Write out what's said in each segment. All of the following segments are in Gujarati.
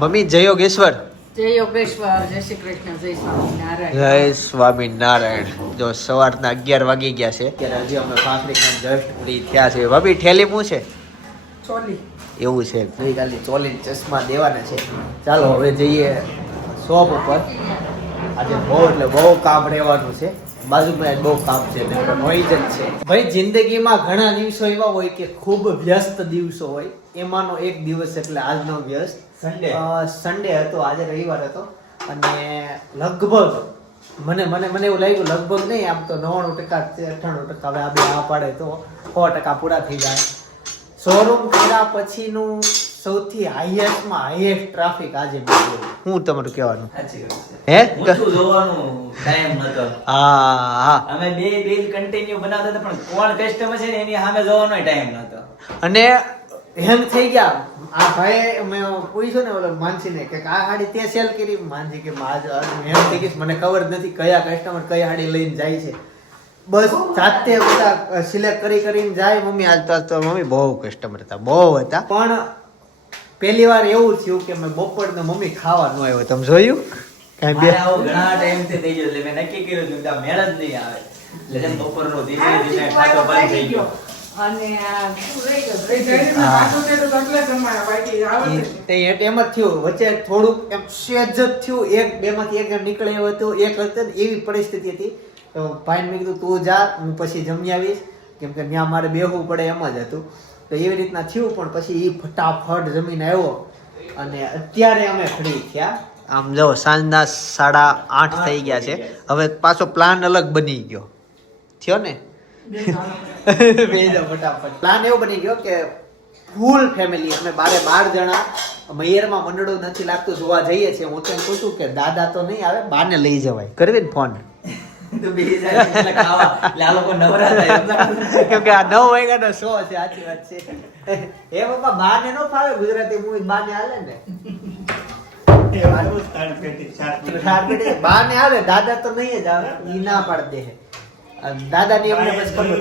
મમ્મી જય યોગેશ્વર જય યોગેશ્વર જય શ્રી કૃષ્ણ જય સ્વામિનારાયણ. જય સ્વામિનારાયણ. જો સવારના અગિયાર વાગી ગયા છે. ત્યારે હજી અમે ભાખરી જસ્ટ ફ્રી થયા છે ભાભી ઠેલી શું છે? ચોલી. એવું છે. ગઈકાલની ચોલી ચશ્મા દેવાના છે. ચાલો હવે જઈએ શોપ ઉપર. આજે બહુ એટલે બહુ કામ રહેવાનું છે. બાજુમાં બહુ કામ છે નોઈઝ જ છે. ભાઈ જિંદગીમાં ઘણા દિવસો એવા હોય કે ખૂબ વ્યસ્ત દિવસો હોય. એમાંનો એક દિવસ એટલે આજનો વ્યસ્ત Sunday. સન્ડે હતો આજે રવિવાર હતો અને લગભગ મને મને મને એવું લાગ્યું લગભગ નહીં આમ તો નવ્વાણું ટકા અઠ્ઠાણું ટકા હવે આ બે આ પાડે તો સો ટકા પૂરા થઈ જાય શોરૂમ કર્યા પછીનું સૌથી હાઈએસ્ટમાં હાઈએસ્ટ ટ્રાફિક આજે હું તમારું કહેવાનું. હે જોવાનું ટાઈમ નતો. હા હા અમે બે reel કન્ટિન્યુ બનાવતા હતા પણ કોણ કસ્ટમર છે ને એની સામે જોવાનો ટાઈમ નતો. અને હેંગ થઈ ગયા આ ભાઈ મેં પૂછ્યું ને ઓલો માનસીને કે આ હાડી તે સેલ કરી. માનસી કે માજ હેંગ થઈ ગઈ મને ખબર જ નથી કયા કસ્ટમર કઈ હાડી લઈને જાય છે. બસ જાતે બધા સિલેક્ટ કરી કરીને જાય. મમ્મી આજ તો આજ તો મમ્મી બહુ કસ્ટમર હતા બહુ હતા. પણ પહેલી વાર એવું થયું કે મેં બપોરને મમ્મી ખાવા ન આવ્યો. તમે જોયું? કાંઈ બે ઘણા ટાઈમથી થઈ ગયો એટલે મેં નક્કી કર્યું મેળ જ નહીં આવે. એટલે બપોરનો ધીમે ધીમે ખાતો બંધ થઈ ગયો. તે એટ એમ જ થયું. વચ્ચે થોડુંક એમ સેજ જ થયું. એક બે માંથી એક નીકળે એવું હતું. એક હતું એવી પરિસ્થિતિ હતી. તો ભાઈને મેં કીધું તું જા હું પછી જમી આવીશ. કેમ કે ત્યાં મારે બેહવું પડે એમ જ હતું. તો એવી રીતના થયું પણ પછી એ ફટાફટ જમીને આવ્યો. અને અત્યારે અમે ફ્રી થયા. આમ જો સાંજના સાડા આઠ થઈ ગયા છે. હવે પાછો પ્લાન અલગ બની ગયો. થયો ને? બેજો ફટાફટ. પ્લાન એવો બની ગયો કે ફૂલ ફેમિલી અમે બારે બાર જણા મૈયરમાં મંડળો નથી લાગતું જોવા જઈએ છીએ. હું તો એમ કહું છું કે દાદા તો નહીં આવે બાને લઈ જવાય. કરવી ને ફોન આ નવ વાગ્યાનો શો છે સાચી વાત છે. એ પપ્પા બાને નો ફાવે ગુજરાતી મૂવી બાને હાલે ને? બાને આવે દાદા તો નહીં જ આવે ઈ ના પાડ દે. દાદા ની અમને પછી ખબર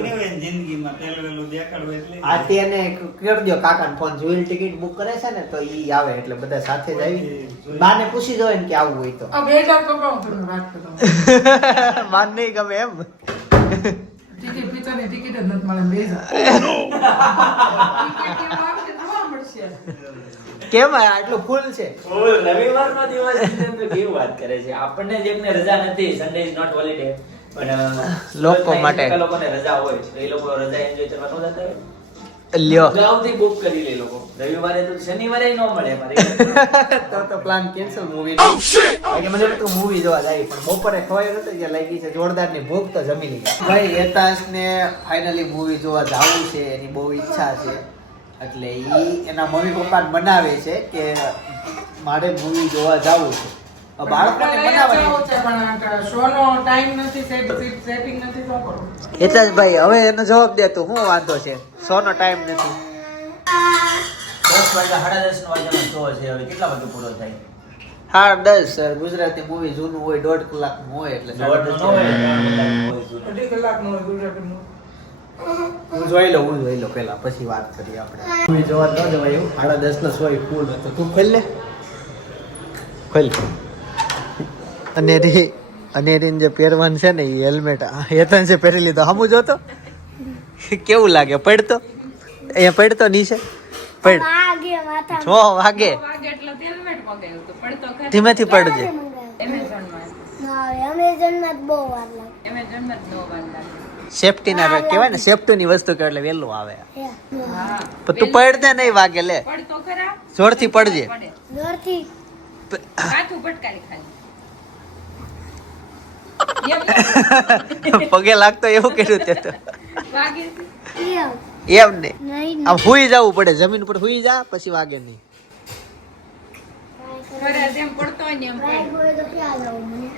આ તેને કરી દો કાકા ફોન જોઈલ ટિકિટ બુક કરે છે ને તો ઈ આવે એટલે બધા સાથે જ આવી. બાને પૂછી જોઈએ ને કે આવું હોય તો. આ બે હજાર તો કહું વાત કરું. બાન નહીં ગમે એમ. ટિકિટ પિત્તરની ટિકિટ જ નથી મળે બે કેમ આટલું ફૂલ છે? ઓય, રવિવારનો દિવસ કેવું વાત કરે છે? આપણને જેમને રજા નથી સન્ડે ઇઝ નોટ હોલિડે લોકો માટે. લોકોને રજા હોય એ લોકો રજા એન્જોય કરવા નો જતા હોય? લ્યો. અગાઉથી book કરી લે લોકો. રવિવારે તો શનિવારે ન મળે અમારે. તો તો પ્લાન કેન્સલ મૂવી બાકી મને તો મૂવી જોવા જાય પણ બપોરે ખવાય નતો કે લાગી છે જોરદારની ભૂખ તો જમી લીધી. ભાઈ યતાશ ને ફાઇનલી મૂવી જોવા જાવું છે. એની બહુ ઈચ્છા છે. એટલે એ એના મમ્મી પપ્પા બનાવે છે કે મારે મૂવી જોવા જાવું છે. એટલે જ ભાઈ હવે એનો જવાબ દે તું શું વાંધો છે? સોનો ટાઈમ નથી. દસ વાગ્યા સાડા દસ નો વાગ્યાનો શો છે હવે કેટલા વાગે પૂરો થાય? હા દસ ગુજરાતી મૂવી જૂનું હોય દોઢ કલાકનું હોય એટલે દોઢ નો ન કલાકનું હોય. હું જોઈ લઉં હું જોઈ લઉં પેલા પછી વાત કરીએ આપણે. મૂવી જોવા ન જવાય સાડા દસ નો સોય ફૂલ હતો. તું ખોલ લે. ખોલ. અને રી અને રીન જે પહેરવાનું છે ને એ હેલ્મેટ હેતન છે પહેરી લીધો. હમું જોતો? કેવું લાગે? પડતો? અહીંયા પડતો નીચે પડ. છ વાગે. ધીમેથી પડજે. સેફટી ના કહેવાય ને સેફટી ની વસ્તુ કે એટલે વહેલું આવે. હે. પણ તું પડતે નહીં વાગે લે? જોરથી પડજે. પડે. જોરથી. કાચું ભટકારી ખાલી. પગે લાગતો એવું કર્યું તે તો. એમ. નહીં આમ હુઈ જવું પડે જમીન ઉપર હુઈ જા પછી વાગે નહીં. ને એમ ટ્રાય પડે. હોય તો ક્યાં જવું મને?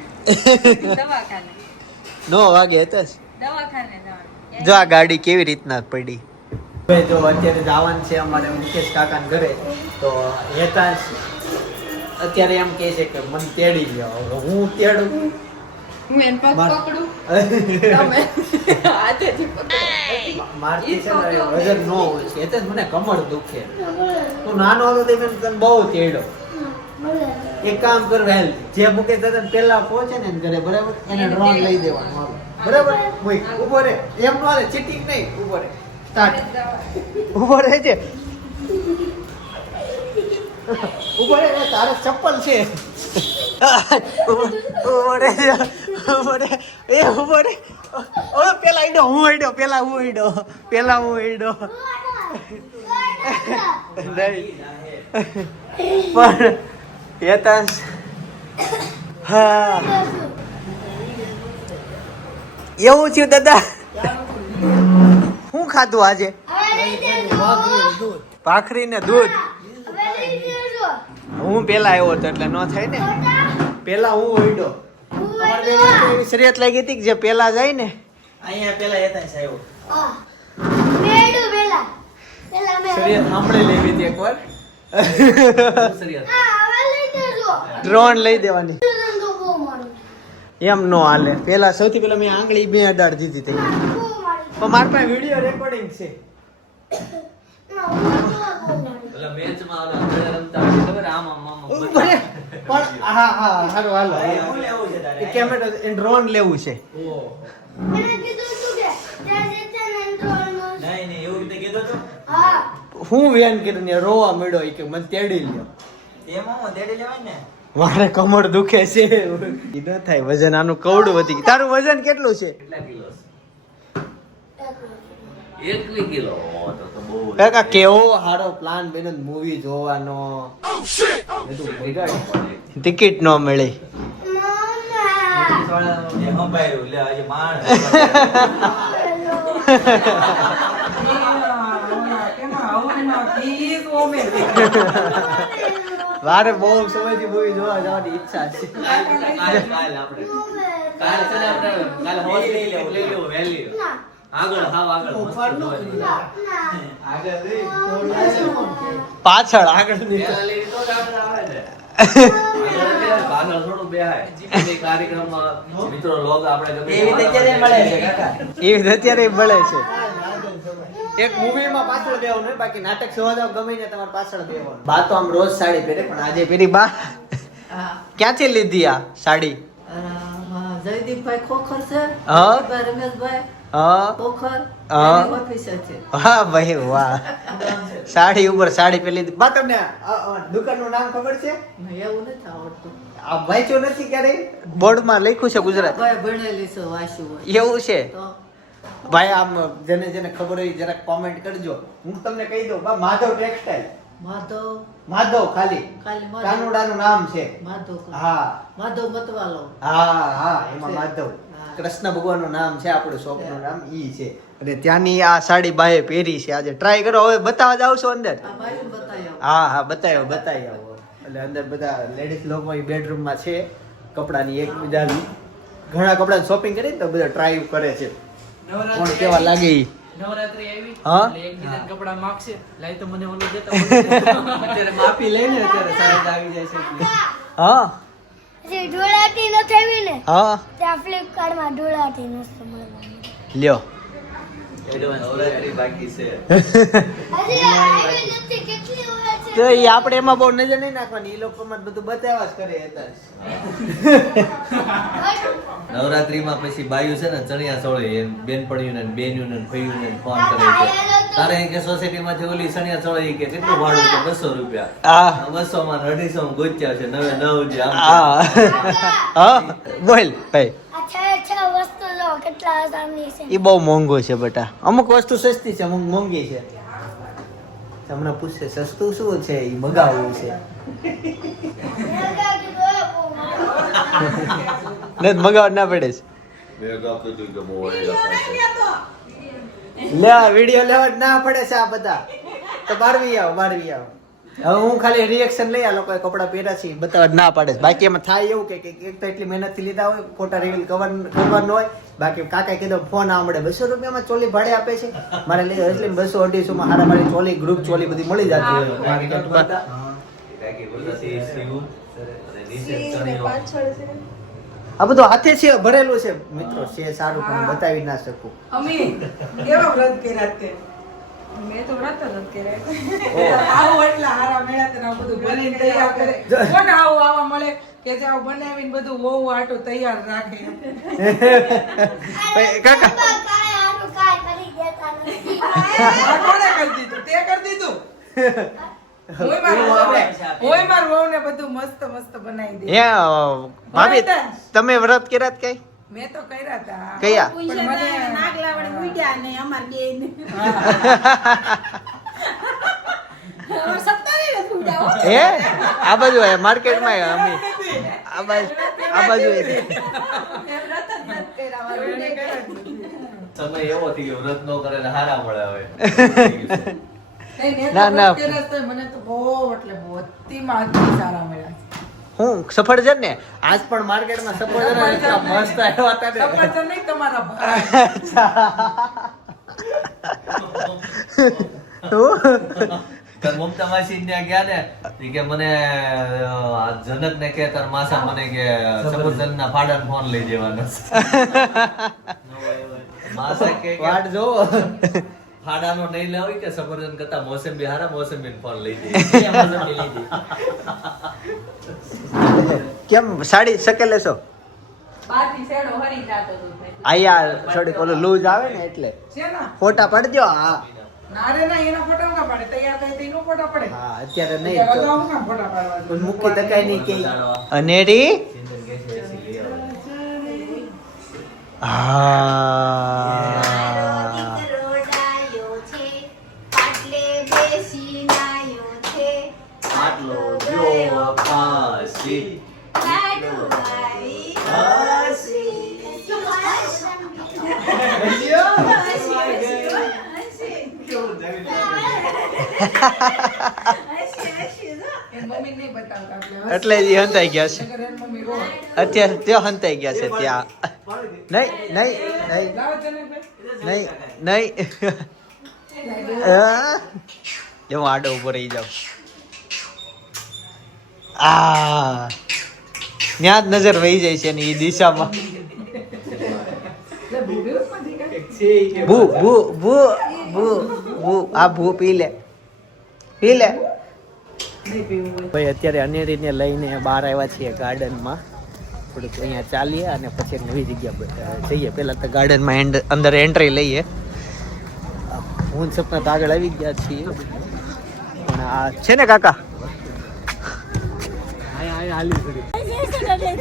દવાખાને. નો વાગે હતો જ. જો આ ગાડી કેવી રીતના પડી? જો અત્યારે જવાનું છે અમારે મુકેશ કાકા ઘરે તો હેતા અત્યારે એમ કે છે કે મને તેડી ગયો હું તેડું? હું એન પગ પકડું? તમે હાથેથી પકડો. મારતી છે ને વજન નો હોય છે. એટલે જ મને કમર દુખે. તું નાનો હતો તે મેં તને બહુ તેડો. એક કામ કર વેલ જે મુકે તને પેલા પહોંચે ને ઘરે બરાબર? એને ડ્રોન લઈ દેવાનું બરાબર? ભાઈ ઊભો રે. એમ નો ચીટિંગ નહીં. ઊભો રે. સ્ટાર્ટ. ઊભો રહે છે ઊભો રે તારે ચપ્પલ છે. ઊભો રે એ રે. ઓ, પેલા ઈડો, હું ઈડો, પેલા હું ઈડો, પેલા હું ઈડો. પણ હેતાંશ. હા. એવું થયું દાદા. શું ખાધું આજે? ભાખરી ને દૂધ. હું પેલા આવ્યો હતો એટલે ન થાય ને. પેલા હું હોઈડો એવી શરિયત લાગી હતી કે જે પેલા જાય ને? અહીંયા પેલા હેતાંશ આવ્યો. શરિયત સાંભળી લેવી હતી એકવાર. serious. હા હવે લઈ દેજો ડ્રોન લઈ દેવાની. એમ નો હાલે. પેલા સૌથી પેલા મેં આંગળી બે અડાડ દીધી હતી. પણ મારા પાસે વીડિયો રેકોર્ડિંગ છે. પણ હા હા હાલો. હાલો ભાઈ, લેવું છે ડ્રોન લેવું હા વેન કરીને રોવા મળ્યો કે મને તેડી લ્યો. એમાં તેડી લેવાય ને? મારે કમર દુખે છે. ન થાય વજન આનું કવડું વધી તારું વજન કેટલું છે? કેટલા કિલો? એકવી કિલો ઓ, તો તો બહુ કાકા કેવો હારો પ્લાન બેનો મૂવી જોવાનો? ટિકિટ ન મળી. ઘી તો ઓમે છે. મારે બહુ સમયથી મૂવી જોવા જવાની ઈચ્છા છે. કાલ આપણે. કાલ આપણે કાલ હોલ લઈ લેવું લઈ લેવું વહેલી. ના. આગળ હાવ આગળ પાછળ આગળ નહીં. તો આવે ને આગળ થોડું બેહાય. જે કાર્યક્રમમાં મિત્રો લોગ આપણે ગમે એવી રીતે મળે છે કાકા. એવી અત્યારે મળે છે. એક મૂવીમાં પાછળ બાકી નાટક જોવા ગમે ને તમારે પાછળ બેવાનું બા તો આમ રોજ સાડી પહેરે પણ આજે પહેરી બા ક્યાંથી લીધી આ સાડી? જયદીપભાઈ ખોખર છે રમેશભાઈ. હા ભાઈ વાહ. સાડી ઉપર સાડી પેલી બા તમને દુકાનનું નામ ખબર છે? એવું નથી આવડતું. આ વાંચ્યો નથી ક્યારેય બોર્ડમાં લખ્યું છે ગુજરાત. ભણેલી છે વાંચ્યું એવું છે? તો. ભાઈ આમ જેને જેને ખબર હોય જરાક કોમેન્ટ કરજો. હું તમને કહી દઉં બા માધવ ટેક્સટાઇલ માધવ. માધવ ખાલી. ખાલી કાનુડાનું નામ છે. માધવ હા. માધવ મતવાલો. હા હા એમાં માધવ. કૃષ્ણ ભગવાનનું નામ છે આપણું શોપનું નામ ઈ છે. અને ત્યાંની આ સાડી બાએ પહેરી છે આજે ટ્રાય કરો હવે બતાવવા જાવ છો અંદર? હા હા બતાવ્યો બતાવી આવો એટલે અંદર બધા લેડીઝ લોકો બેડરૂમમાં છે કપડાની એકબીજાની ઘણા કપડા શોપિંગ કરી તો બધા ટ્રાય કરે છે. કોણ કેવા લાગે ઈ? નવરાત્રી આવી? હા? કપડા માગશે. લાઈ તો મને ઓલું દેતા અત્યારે માફી લઈને અત્યારે સાહેબ આવી જાય છે હા? પછી ઢોળાટી ન થઈ ને હા. ત્યાં ફ્લિપકાર્ટમાં ઢોળાટી ન મળવાની લ્યો. તો એ આપણે એમાં બહુ નજર નહીં નાખવાની એ લોકોમાં બધું બતાવ્યા જ કરે અત્યારે. નવરાત્રીમાં પછી બાયુ છે ને ચણિયા સોળે બેનપણીઓને ને બેનીઓને ને ફઈઓને ને ફોન કરે છે. તારે કે સોસાયટીમાંથી ઓલી ચણિયા ચોળી કે કેટલું ભાડું છે? બસો રૂપિયા. બસો માં અઢીસો માં ગોચ્યા છે નવે નવ જે આમ હા. હા. બોલ ભાઈ. કેટલા આસાની છે? એ બહુ મોંઘું છે બેટા. અમુક વસ્તુ સસ્તી છે અમુક મોંઘી છે. તમને પૂછશે સસ્તું શું છે? એ મગાવવું છે. ને મગાવવા ના પડે છે. લે વીડિયો લેવા જ ના પડે છે આ બધા. તો બારવી આવો બારવી આવો. હવે હું ખાલી રિએક્શન લઈ આ લોકોએ કપડાં પહેર્યા છે બતાવવા ના પડે છે. બાકી એમાં થાય એવું કે એક તો એટલી મહેનતથી લીધા હોય ખોટા રિવીલ કવર કરવાનું હોય. બાકી કાકા કીધું ફોન આવડે મળે. બસો રૂપિયામાં ચોલી ભાડે આપે છે. મારે લઈ એટલે બસો અઢીસોમાં હારા મારી ચોલી ગ્રુપ ચોલી બધી મળી જતી હોય. આ બધું હાથે છે ભરેલું છે. મિત્રો છે સારું પણ બતાવી ના શકું. અમે કેવા વ્રત કર્યા તે? મેં તો વ્રત જ અત્યારે આવું એટલા હારા મેળા તને બધું બનીને તૈયાર કરે. આવું આવા મળે કે જે આવું બનાવીને બધું વહુ આટું તૈયાર રાખે. કાકા. કાંઈ હારું કાંઈ કરી દેતા નથી. આ કોણે કરી દીધું? તે કરી દીધું? ઓય મારું વહુને. ઓય બધું મસ્ત મસ્ત બનાવી દે. હે તમે વ્રત કર્યા કઈ મેં તો કર્યા હતા કયા? પણ મને હે. આ બાજુ હે માર્કેટમાં અમે. આ બાજુ આ બાજુ સમય એવો થઈ ગયો વ્રત નો કરે ને હારા મળે હવે. ના, ના. મને તો બહુ એટલે બહુ અતિ સારા મળ્યા. હું સફરજન ને? આજ પણ માર્કેટમાં સફરજન એટલા મસ્ત આવ્યા હતા ને. સફરજન નહીં તમારા ભાઈ. મમતા માસી ત્યાં ગયા ને કે મને જનક ને કે તાર માસા મને કે સફરજન ના ફાડા ફોન લઈ જવાનો માસા કે વાટ ફાડાનો નહીં લાવી કે સફરજન કરતા મોસંબી હારા મોસંબી ફોન લઈ જઈએ કેમ સાડી શકે લેશો. આયા ઓલું લૂઝ આવે ને એટલે. ફોટા પાડી દ્યો હા ના રે ના એના ફોટા કા પાડે. તૈયાર થાય તેનો ફોટા પડે. હા અત્યારે નહીં તો અગાઉ કાં ફોટા પાડવા કોઈ મૂકી તકાય નહીં કે. અનેરી હા. એટલે જ ઈ હંતાઈ ગયા છે. અત્યારે ત્યાં હંતાઈ ગયા છે ત્યાં નહીં નહીં નહીં નહીં નહીં. હું આડો ઊભો રહી જાઉં આ ત્યાં જ નજર વહી જાય છે ને એ દિશામાં. ભૂ ભૂ ભૂ ભૂ ભૂ આ ભૂ પી લે પી લે. ભાઈ અત્યારે અનેરીને લઈને બહાર આવ્યા છીએ ગાર્ડનમાં. થોડુંક અહીંયા ચાલીએ અને પછી નવી જગ્યા જઈએ. પહેલાં તો ગાર્ડનમાં એન્ડ અંદર એન્ટ્રી લઈએ. હું સપના તો આગળ આવી ગયા છીએ. પણ આ છે ને કાકા?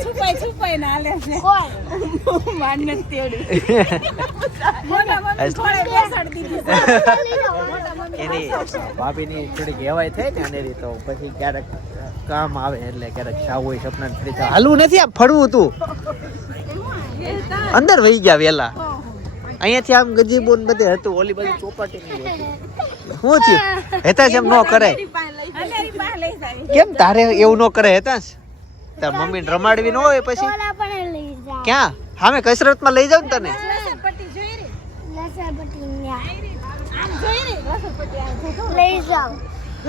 છુપાઈ છુપાઈ ના હાલે છે. કોણ માન નથી તેવડી. એની ભાભીની થોડીક કહેવાય થાય ને અનેરી તો પછી ક્યારેક કામ આવે એટલે ક્યારેક સાવ હોય સપના ફરી હાલવું નથી આ ફરવું તું. અંદર વહી ગયા વેલા. અહીંયાથી આમ ગજીબો ને બધે હતું ઓલી બાજુ ચોપાટી હતી. શું થયું? હેતા એમ ન કરે કેમ તારે એવું ન કરે હેતા તાર મમ્મી ને રમાડવી ન હોય પછી? ક્યાં? હામે કસરતમાં લઈ જાવ ને તને?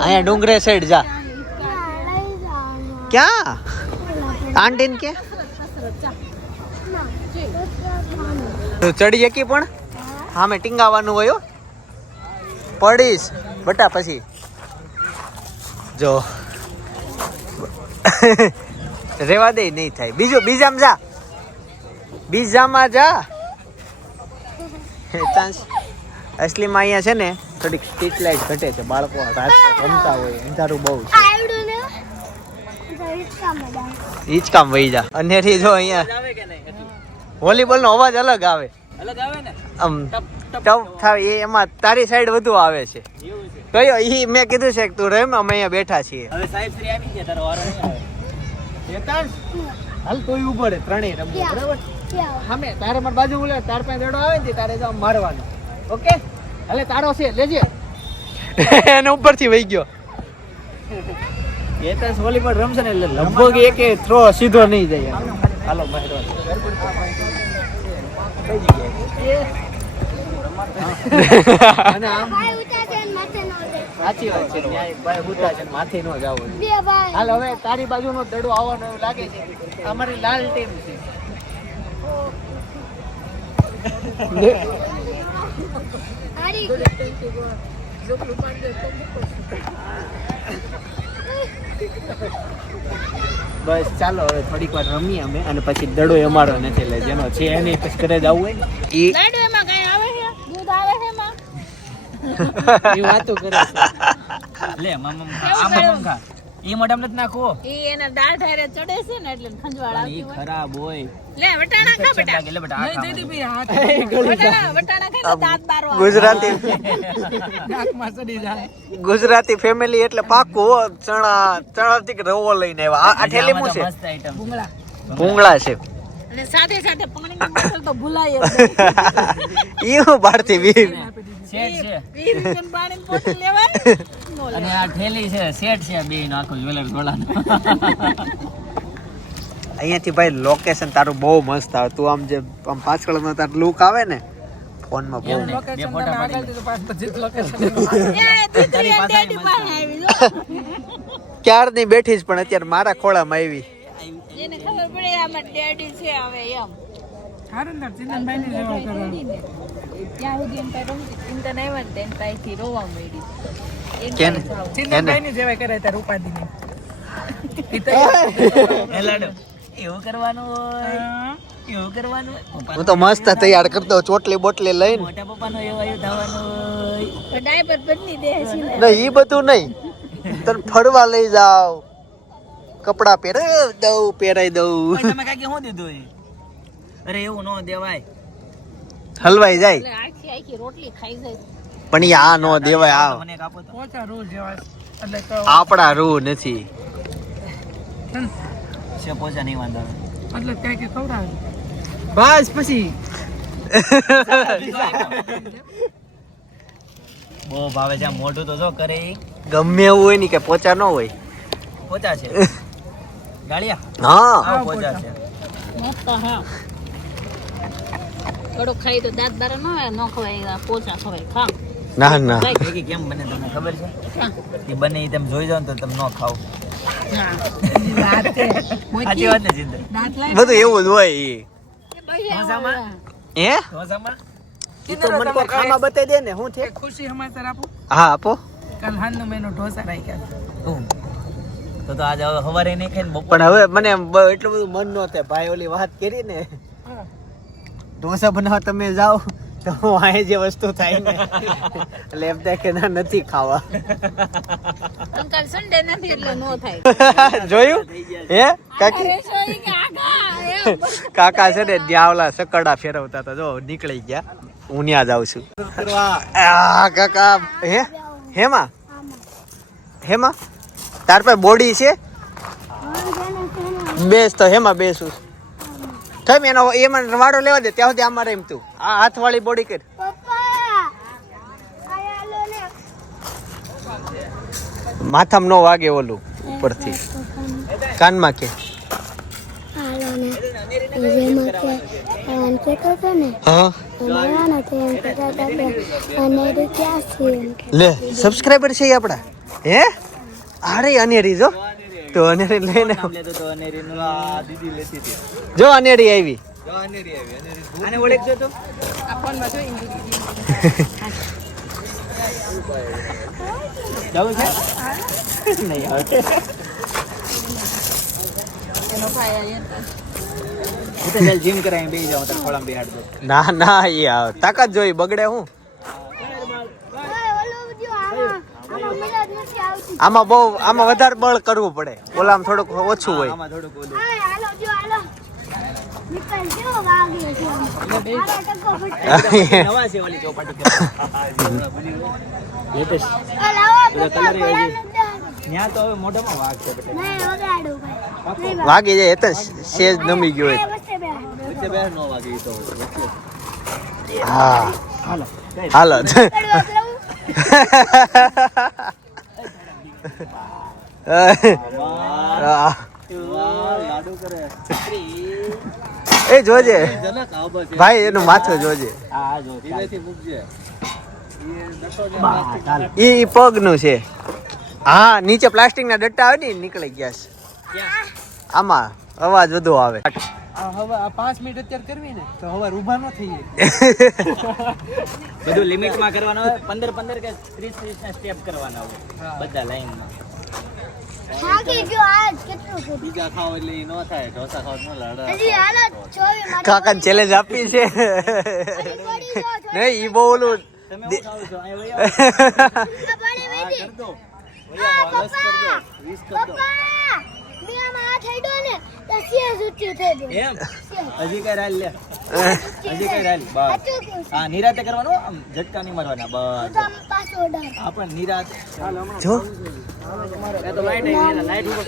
અહીંયા ડુંગરે સાઈડ જા. ક્યાં? આંટીન કે? તું ચડી શકી પણ? હામે ટીંગાવાનું હોય પડીશ. બટા પછી. જો. રેવા દે નહીં થાય. બીજું બીજામાં જા. બીજામાં જા. અસલીમાં અહીંયા છે ને થોડીક સ્ટ્રીટ લાઇટ ઘટે છે. બાળકો રાત રમતા હોય અંધારું બહુ છે. આવડું ને? તો હિંચકામાં વહી જા. અનેરી જો અહીંયા વોલીબોલ નો અવાજ અલગ આવે. અલગ આવે ને? આમ ટપ થાય એ એમાં તારી સાઈડ વધુ આવે છે. કયો? ઈ મેં કીધું છે કે તું રમ અમે અહીંયા બેઠા છીએ. હવે સાહેબ શ્રી આવી ગયા તારો વારો નહીં આવે. ચેતન હાલ તોય ઊભો રે ત્રણેય રમવું બરાબર? સામે તારે મારી બાજુ બોલે તાર પાસે દડો આવે ને તારે જો મારવાનો. ઓકે? હાલે તારો છે લેજે. એને ઉપરથી વહી ગયો. ચેતન પર રમશે ને એટલે લગભગ એક થ્રો સીધો નહીં જાય હાલો મારો અને આમ ભાઈ ઊંચા છે ને માથે ન ઉડે. સાચી વાત છે ન્યાય ભાઈ ઉતા છે માથે ન જાવ બે ભાઈ. હાલ હવે તારી બાજુનો દડો આવવાનો એવું લાગે છે. અમારી લાલ ટીમ છે. બસ ચાલો હવે થોડીક વાર રમીએ અમે અને પછી દડો અમારો નથી લે જેનો છે એની પછી ઘરે જવું હોય ને. ઈ લાડુ એમાં કઈ આવે છે દૂધ આવે છે એમાં ઈ વાતો કરે લે મમ કેવું કર્યું? ખા. એ મોઢામાં નથી નાખવો. ઈ એના દાળ ધારે ચડે છે ને એટલે ખંજવાળ આવતી હોય. ખરાબ હોય. લે વટાણા ખા બેટા. લે બેટા નહીં દીદી ભાઈ હાથ વટાણા વટાણા ખાઈને દાંત બારો ગુજરાતી નાકમાં ચડી જાય. ગુજરાતી ફેમિલી એટલે પાકું ચણા ચણા થી રવો લઈને આવ્યા. આ- શું છે. ભૂંગળા. ભૂંગળા છે. અને સાથે સાથે પાણીની બોટલ તો ભૂલાય જ નહીં. ઈ હું બહારથી વીર સેટ છે. વીસ રૂપિયાની પાણીની બોટલ લેવાય. નો અને આ થેલી છે સેટ છે બે નો આખો જ્વેલર ગોળાનો. અહીંયાથી ભાઈ લોકેશન તારું બહુ મસ્ત આવે. તું આમ જે આમ પાછળનો તાર લુક આવે ને ફોનમાં બહુ બે ફોટા પાડી લોકેશન. ક્યારની બેઠી જ પણ અત્યારે મારા ખોળામાં આવી. એને ખબર પડે આમાં ડેડી છે હવે એમ. સારું ને સેવા કરો ત્યાં સુધી એમ કાંઈ રમતી ચિંતા નહીં ને તેને રોવા મળી સેવા કરે ત્યારે એવું કરવાનું હોય? એવું કરવાનું હોય? હું તો મસ્ત તૈયાર કરતો ચોટલી બોટલી લઈને. મોટા પપ્પાનો એવો એવું થવાનું ડાયપર બદલી દે છે ને. નહીં ઈ બધું નહીં. તને ફરવા લઈ જાવ કપડા પહેરે દઉં પહેરાઈ દઉં. તમે કાંઈક શું દીધું એ અરે એવું ન દેવાય. હલવાઈ જાય. આખી આખી રોટલી ખાઈ જાય. પણ આ નો દેવાય આ મને એક તો. ઓછા રૂલ જેવા એટલે તો આપણા રૂ નથી. છે પોચા નહીં વાંધો એટલે કઈ કે ખવડાવે બસ પછી. બહુ ભાવે છે મોઢું તો જો કરે ગમે એવું હોય ને કે પોચા ન હોય. પોચા છે. ગાળિયા? હા. પોચા છે. મસ્ત ખાઈ તો દાંત બારા ન આવે ન ખવાય પોચા ખવાય. ખા ના ના. ભેગી કેમ બને તમને ખબર છે? એ બને તમે જોઈ જાવ તો તમે ન ખાવ. સાચી વાત ને બધું એવું જ હોય ઈ. એ ભાઈ ઢોસામાં? હે? ઢોસામાં ઈ તો મને કોઈ ખામાં બતાવી દે ને હું છે ખુશી સમાચાર આપું. હા આપો. કાલ હાનનો મેનો ઢોસા રાખ્યા તો. તો આજે સવારે નહીં ખાઈને પણ હવે મને એટલું બધું મન ન ભાઈ ઓલી વાત કરી ને. ઢોસા બનાવવા તમે જાઓ તો અહીં જે વસ્તુ થાય ને એટલે એમ થાય કે ના નથી ખાવા. અંકલ સન્ડે નથી એટલે નો થાય. જોયું? હે કાકી. કાકા છે ને ત્યાં ઓલા સકડા ફેરવતા હતા જો નીકળી ગયા. હું ત્યાં જાઉં છું. આ કાકા હે? હેમાં? હેમાં? તાર પર બોડી છે? બેસ તો હેમાં બેસું કેમ એનો એમાં વાડો લેવા દે ત્યાં સુધી અમારે એમ તું. આ હાથવાળી બોડી કર. માથામાં નો વાગે ઓલું ઉપરથી. કાનમાં કે. લે સબસ્ક્રાઇબર છે આપડા. હે? અરે અનેરી જો. તો અનેરી લઈને આવ. લેતો તો અનેરીનું આ દીદી લેતી હતી. જો અનેરી આવી. ના ના તાકાત આ ફોનમાં જોઈ બગડે હું ભાઈ આ એમ. હું તો ચાલ જીમ કરાવીને બેસી જાઉં તાર ખોળામાં બેહાડ દો ના ના ઈ આ તાકાત જોઈ બગડે હું ઓય ઓલું જો આમાં આમાં મિલાદ નથી આવતી આમાં બહુ આમાં વધારે બળ કરવું પડે. ઓલામાં થોડુંક ઓછું હોય. આમાં થોડુંક વાગી જાય એ તો સેજ નમી ગયો હા. હાલો હાલો કડવા લઉં આ, લાડુ કરે એ જોજે. ભાઈ એનું માથું જોજે. એ પગ પગનું છે. હા નીચે પ્લાસ્ટિકના ડટ્ટા આવે ને નીકળી ગયા છે. આમાં અવાજ વધુ આવે. હવે આ પાંચ મિનિટ અત્યારે કરવી ને તો હવે ઊભા ન થઈએ. બધું લિમિટમાં કરવાનું હોય પંદર પંદર કે ત્રીસ ત્રીસ ના સ્ટેપ કરવાના હોય બધા લાઈનમાં. કાકા ચેલેન્જ આપી છે. નહીં ઈ બહુ ઓલું વીધી કર દો. આ પપ્પા પપ્પા મેં આમાં હાથ હેડ્યો ને તો સિયા જુત્યું થઈ ગયું. એમ? હજી કઈ રાલ લે. હજી કઈ રાલ બસ. સાચું કહું છું. હા નિરાતે કરવાનું આમ ઝટકા નહીં મારવાના બસ. તો પાછો ઉડાડ. હા નિરાતે. જો. એ તો લાઈટ આવી લાઈટ ઉપર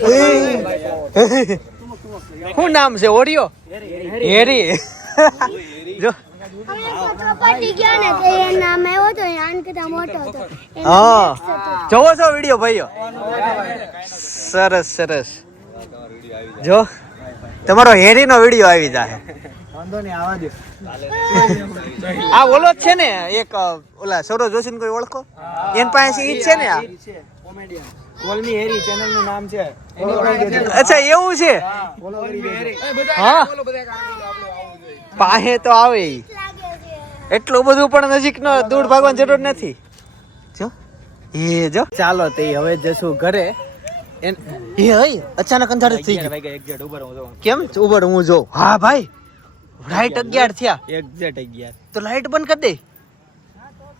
શું નામ છે? ઓરિયો હેરી. જો. ગયા જોવો છો વીડિયો ભાઈઓ? સરસ સરસ. જો તમારો હેરી નો વીડિયો આવી જાય વાંધો નહીં આવા દો. આ ઓલો જ છે ને એક ઓલા સૌરવ જોશી કોઈ ઓળખો? એન પાસે ઈ છે ને આ? કોલમી હેરી ચેનલનું નામ છે. અચ્છા એવું છે? હા પાસે તો આવે એટલું બધું પણ નજીક નો દૂર ભાગવાની જરૂર નથી. જો એ જો. ચાલો તે હવે જશું ઘરે. એ હઈ? અચાનક અંધારું થઈ ગયું. કેમ? ઉબર હું જો. હા ભાઈ. રાઈટ અગિયાર થયા. એક્ઝેટ અગિયાર. તો લાઈટ બંધ કરી દે.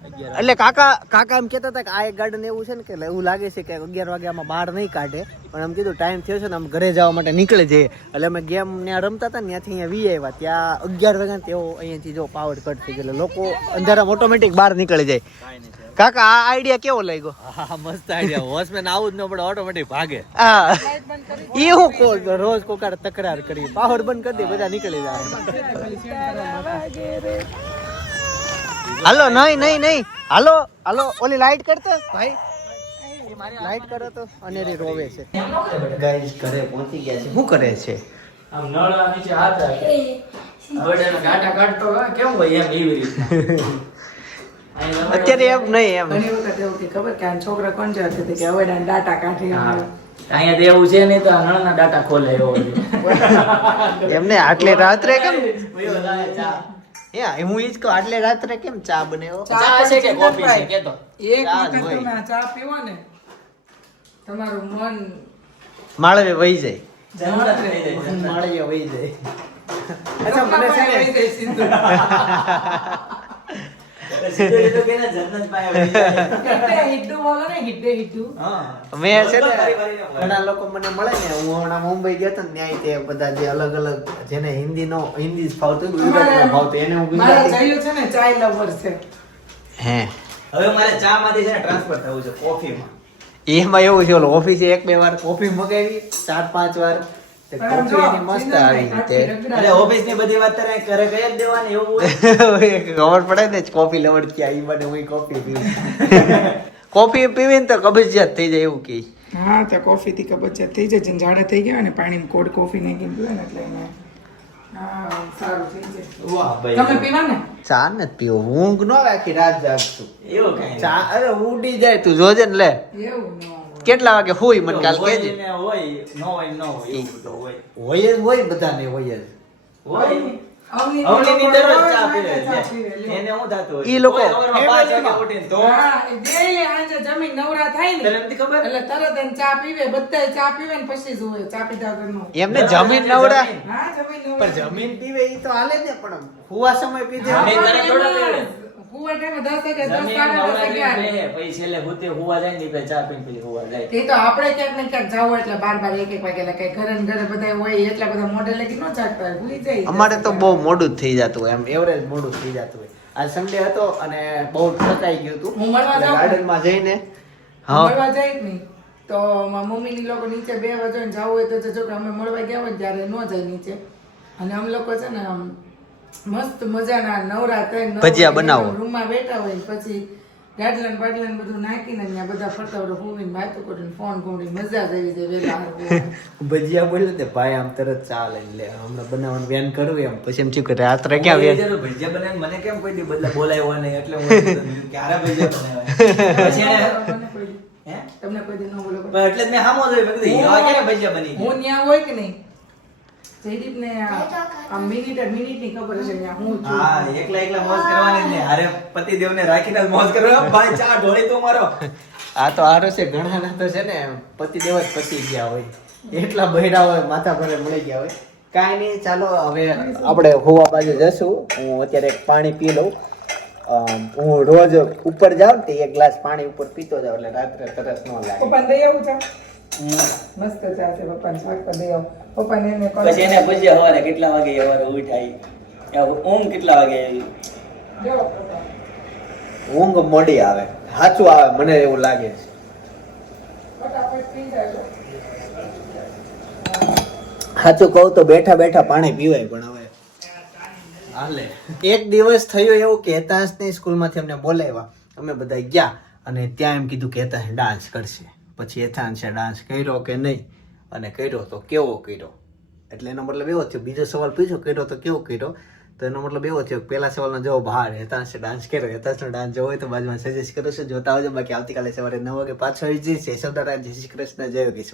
એટલે કાકા કાકા એમ કહેતા હતા કે આ એક ગાર્ડન એવું છે ને કે એવું લાગે છે કે અગિયાર વાગ્યામાં બહાર નહીં કાઢે. પણ એમ કીધું ટાઈમ થયો છે ને આમ ઘરે જવા માટે નીકળે જઈએ. એટલે અમે ગેમ ત્યાં રમતા હતા ને ત્યાંથી અહીંયા વી આવ્યા. ત્યાં અગિયાર વાગ્યા તેઓ અહીંયાથી જો પાવર કટ થઈ ગયેલો. લોકો અંધારામાં ઓટોમેટિક બહાર નીકળી જાય. કાકા આ આઈડિયા કેવો લાગ્યો? હા મસ્ત આઈડિયા વોચમેન આવું જ ન પડે ઓટોમેટિક ભાગે. હા. એ હું કોલ રોજ કોકાર તકરાર કરી પાવર બંધ કરી દે બધા નીકળી જાય. હાલો નહીં નહીં નહીં. હાલો હાલો ઓલી લાઈટ કરતો ભાઈ લાઈટ કરો તો અનેરી રોવે છે. ગાઈસ ઘરે પહોંચી ગયા છે. શું કરે છે? આમ નળ નીચે હાથ રાખે. હવે ગાટા કાઢતો હોય, કેમ હોય એમ એવી રીતે? અત્યારે એમ નહીં એમ. ઘણી વખત એવું કે ખબર કે આ છોકરા કોણ છે? કે હવે ડાટા કાઢી અહીંયા તો એવું છે નહીં તો આ નળના ડાટા ખોલે એવો. એમને આટલે રાત્રે કેમ? યા હું ઈજ કહું આટલે રાત્રે કેમ ચા બનાવ્યો ચા છે કે કોફી છે? કેતો. એક ચા વખત તમે આ ચા પીવો ને તમારું મન માળવે વહી જાય. જન્નત થઈ જાય, માળવે વહી જાય. અચ્છા મને છે ને મેં છે ને વારી વારીને મળે. ઘણા લોકો મને મળે ને હું હમણાં મુંબઈ ગયો તો ને તે બધા જે અલગ અલગ જેને હિન્દી નો હિન્દી જ ફાવતું ગુજરાતી ફાવતું એને હું ગુજરાતી છે ને ચાય લવર છે. હે. હવે મારે ચા માંથી છે ને ટ્રાન્સફર થવું છે કોફીમાં. એમાં એવું છે ઓલો ઓફિસે એક બે વાર કોફી મગાવી ચાર પાંચ વાર. તે પણ આમ કોફી એની મસ્ત આવી આખી તે રગડા. એટલે ઓફિસની બધી વાત ઘરે કઈ જ દેવાની એવું ખબર પડે ને કોફી લવડ ક્યાં ઈ મને હું કોફી પીવી કોફી પીવી ને તો કબજિયાત થઈ જાય એવું કે. હા તો કોફી થી કબજિયાત થઈ જાય ઝાડા થઈ ગયા ને પાણીમાં કોડ કોફી નાખીને પીવે ને એટલે એને હા સારું વાહ તમે ને? ચા ને પીવો ઊંઘ નો આખી રાત જાગતું એવું કઈ ચા અરે ઉડી જાય તું જોજે ને લે. એવું. કેટલા વાગે હોય મને કાલ કેજે હોય ન હોય ન હોય એવું બધું હોય. હોય જ હોય બધાને હોય જ. હોય? ઈ લોકો તો એ જમીન નવરા થાય ને તને નથી ખબર? એટલે તરત એને ચા પીવે બધાય ચા પીવે ને પછી જ હોય ચા પીધા એમને જમીન નવડા જમીન. જમીન નવરા. પણ જમીન પીવે ઈ તો હાલે ને પણ હુવા સમય પીધે હા, જમીન પણ તરત થોડા એમાં પીવે. હુવા ટાઈમે દસ વાગે, દસ જમીન સાડા દસ નવરાત્રી અગિયાર. બેહે, પછી છેલ્લે હુતે હુવા જાય ને પછી ચા પીને પછી હુવા જાય તે તો આપણે ક્યાંક ને ક્યાંક જાવું એટલે બાર બાર એક એક વાગે એટલે ઘરે ને ઘરે બધા હોય એટલા બધા મોઢે લગી ન જાગતા હોય ભૂલી જાય અમારે તો બહુ મોડું થઈ જતું હોય એમ એવરેજ મોડું થઈ જતું હોય આજ સન્ડે હતો અને બહુ થકાઈ ગયું હતું હું મળવા જાઉં? ગાર્ડનમાં જઈને હા મળવા જાય જ નહીં તો મમ્મી ની લોકો નીચે બે વાગે ને જાવું હોય તો જો કે અમે મળવા ગયા હોય ત્યારે ન જાય નીચે અને અમે લોકો છે ને આમ મસ્ત મજાના નવરા થઈને નવરા ભજીયા બનાવો. રૂમમાં બેઠા હોય પછી ગાડલન બાડલન બધું નાખીને ત્યાં બધા ફરતા હોય હુવીને વાતો કરીને ફોન ઘૂંડી મજા જ આવી જાય વેલા ભજીયા બોલ્યો તે ભાઈ આમ તરત ચાલે એટલે હમણાં બનાવવાનું વેન કરવું એમ. પછી એમ થયું કે રાત્રે ક્યાં વેન ભજીયા બનાવીને મને કેમ કોઈ દી બદલા બોલાવ્યો નહીં એટલે હું ક્યારે ભજીયા બનાવ્યા? પછી તમને કોઈ હે? તમને કોઈ દી ન બોલો એટલે મેં હામો જોયું મેં કીધું એવા ક્યારે ભજીયા બની હું ત્યાં હોય કે નહીં? જયદીપને આ મિનિટ મિનિટની ખબર છે અહીંયા હું છું. હા એકલા એકલા મોજ કરવાની ને હારે પતિદેવને રાખીને મોજ કરો ભાઈ ચા ઢોળી તો મારો. આ તો આરો છે ઘણા ના તો છે ને પતિદેવ જ પતી ગયા હોય. એટલા બહેરા હોય માથા ભરે મળી ગયા હોય. કાંઈ નહીં ચાલો હવે આપણે હોવા બાજુ જશું. હું અત્યારે પાણી પી લઉં. હું રોજ ઉપર જાઉં તે એક ગ્લાસ પાણી ઉપર પીતો જાઉં એટલે રાત્રે તરસ ન લાગે. પણ દઈ આવું ચા મસ્ત ચા છે પપ્પાને શાક પર દઈ આવું. પપ્પાને એને પછી એને પૂછ્યા હવારે કેટલા વાગે હવારે ઉઠાઈ ઊંઘ કેટલા વાગે આવી? ઊંઘ મોડી આવે. સાચું આવે મને એવું લાગે છે. સાચું કહું તો બેઠા બેઠા પાણી પીવાય પણ હવે. હાલે. એક દિવસ થયો એવું કે હેતાંશની સ્કૂલમાંથી અમને બોલાવ્યા. અમે બધા ગયા અને ત્યાં એમ કીધું કે હેતાંશ ડાન્સ કરશે. પછી હેતાંશે ડાન્સ કર્યો કે નહીં? અને કર્યો તો કેવો કર્યો? એટલે એનો મતલબ એવો થયો, બીજો સવાલ પૂછ્યો કર્યો તો કેવો કર્યો? તો એનો મતલબ એવો થયો પહેલા સવાલનો જવાબ હા હેતાંશે ડાન્સ કર્યો હેતાંશનો ડાન્સ જોવો હોય તો બાજુમાં સજેસ્ટ કરું છું. જોતા આવજો, બાકી આવતીકાલે સવારે નવ વાગે પાછો આવી જઈશ યશોદારા જય શ્રી કૃષ્ણ, જય યોગેશ્વર.